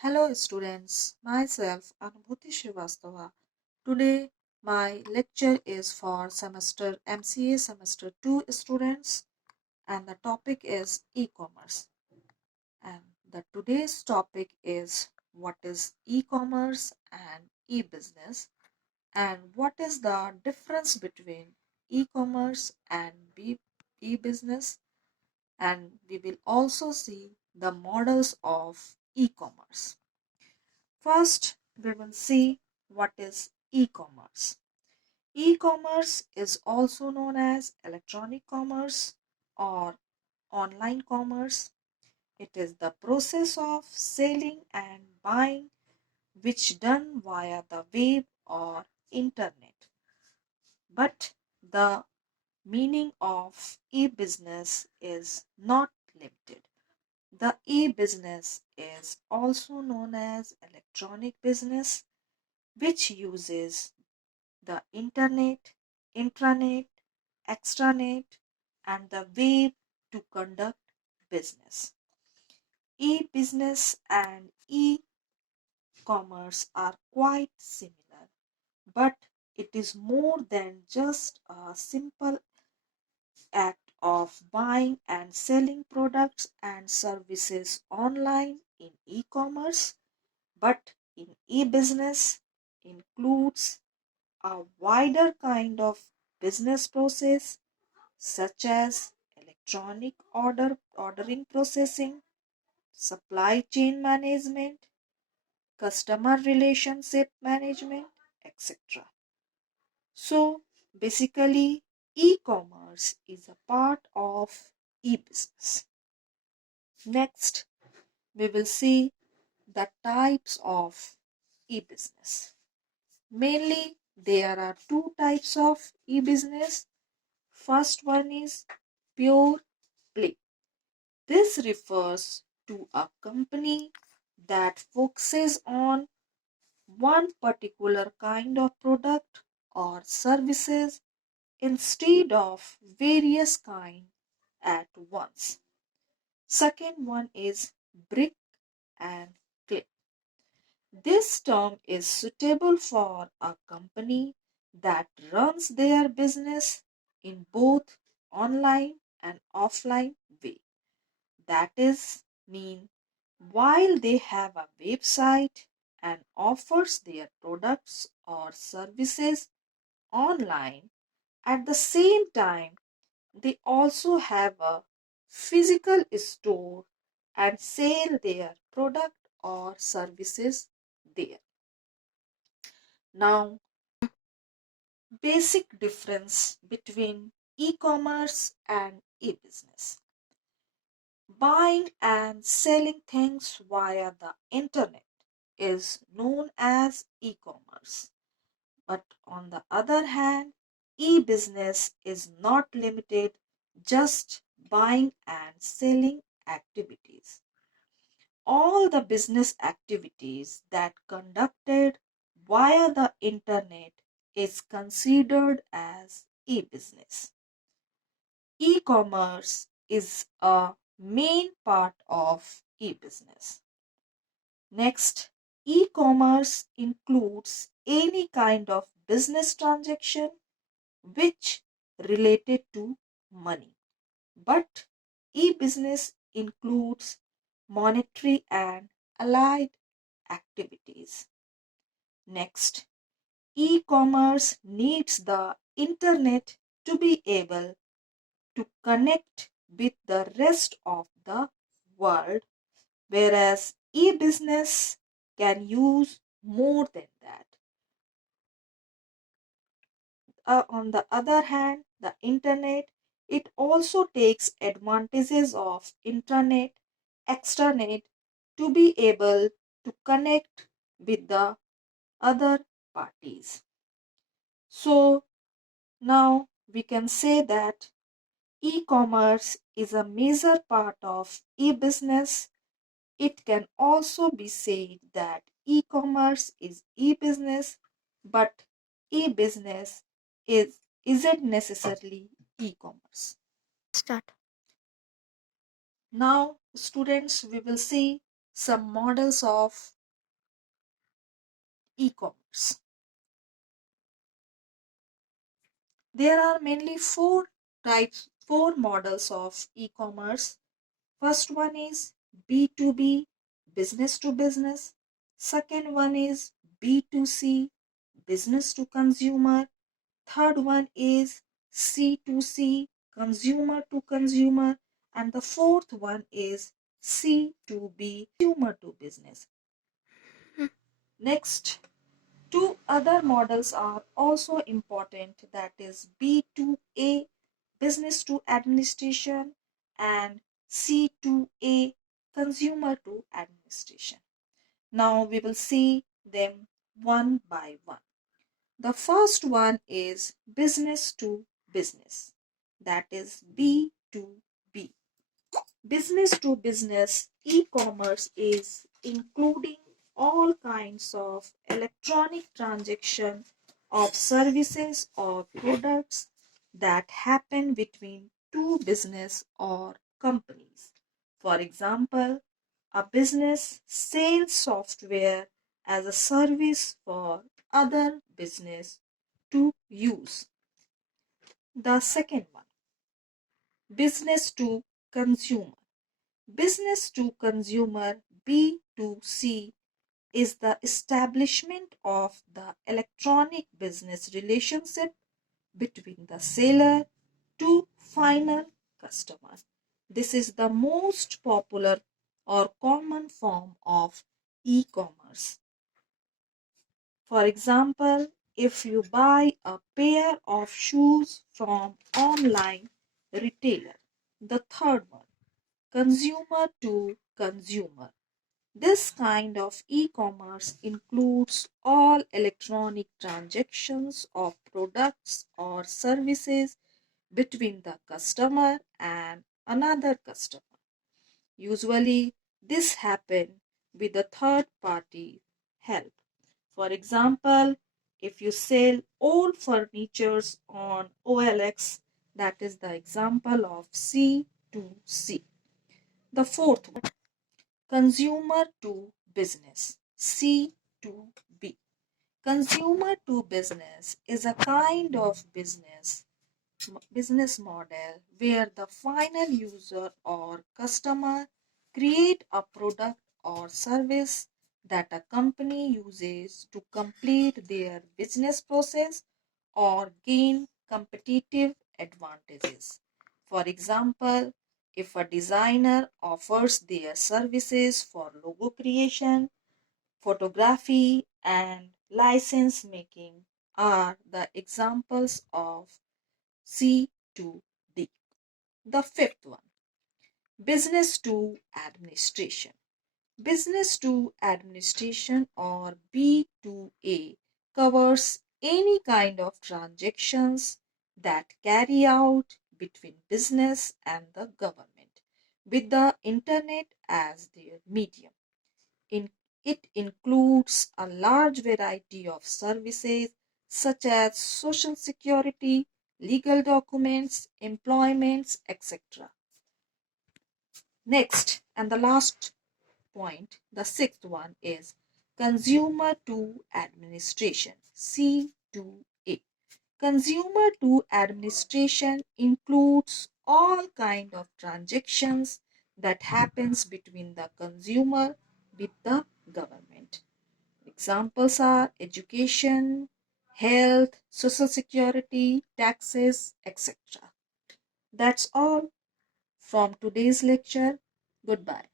Hello students, myself Anubhuti Srivastava. Today my lecture is for semester MCA semester 2 students and the topic is e-commerce. And the today's topic is what is e-commerce and e-business and what is the difference between e-commerce and e-business, and we will also see the models of e-commerce. First, we will see what is e-commerce. E-commerce is also known as electronic commerce or online commerce. It is the process of selling and buying which done via the web or internet. But the meaning of e-business is not limited. The e-business is also known as electronic business, which uses the internet, intranet, extranet, and the web to conduct business. E-business and e-commerce are quite similar, but it is more than just a simple act of buying and selling products and services online in e-commerce, but in e-business includes a wider kind of business process such as electronic ordering processing, supply chain management, customer relationship management, etc. So basically e-commerce is a part of e-business. Next, we will see the types of e-business. Mainly, there are two types of e-business. First one is pure play. This refers to a company that focuses on one particular kind of product or services instead of various kinds at once. Second one is brick and click. This term is suitable for a company that runs their business in both online and offline way. That is mean while they have a website and offers their products or services online, at the same time they also have a physical store and sell their product or services there. Now, basic difference between e-commerce and e-business. Buying and selling things via the internet is known as e-commerce. But on the other hand, e-business is not limited just buying and selling activities. All the business activities that conducted via the internet is considered as e-business. E-commerce is a main part of e-business. Next, e-commerce includes any kind of business transaction which related to money. But e-business includes monetary and allied activities. Next, e-commerce needs the internet to be able to connect with the rest of the world, whereas e-business can use more than that. On the other hand, the internet, it also takes advantages of internet, extranet to be able to connect with the other parties. So now we can say that e-commerce is a major part of e-business. It can also be said that e-commerce is e-business, but e-business isn't necessarily e-commerce. Start. Now, students, we will see some models of e-commerce. There are mainly four models of e-commerce. First one is B2B, business to business. Second one is B2C, business to consumer. Third one is C2C, consumer to consumer. And the fourth one is C2B, consumer to business. Next, two other models are also important, that is B2A, business to administration, and C2A, consumer to administration. Now we will see them one by one. The first one is business to business, that is B2B. Business to business e-commerce is including all kinds of electronic transaction of services or products that happen between two business or companies. For example, a business sells software as a service for other business to use. The second one, business to consumer. Business to consumer B2C is the establishment of the electronic business relationship between the seller to final customer. This is the most popular or common form of e-commerce. For example, if you buy a pair of shoes from online retailer. The third one, consumer to consumer. This kind of e-commerce includes all electronic transactions of products or services between the customer and another customer. Usually, this happens with a third party help. For example, if you sell old furnitures on OLX, that is the example of C2C. The fourth one, consumer to business, C2B. Consumer to business is a kind of business model where the final user or customer create a product or service that a company uses to complete their business process or gain competitive advantages. For example, if a designer offers their services for logo creation, photography, and license making are the examples of C2D. The fifth one, business to administration. Business to administration or B2A covers any kind of transactions that carry out between business and the government with the internet as their medium. In, it includes a large variety of services such as social security, legal documents, employments, etc. Next, and the last point, the sixth one is consumer to administration, C2A. Consumer to administration includes all kind of transactions that happens between the consumer with the government. Examples are education, health, social security, taxes, etc. That's all from today's lecture. Goodbye.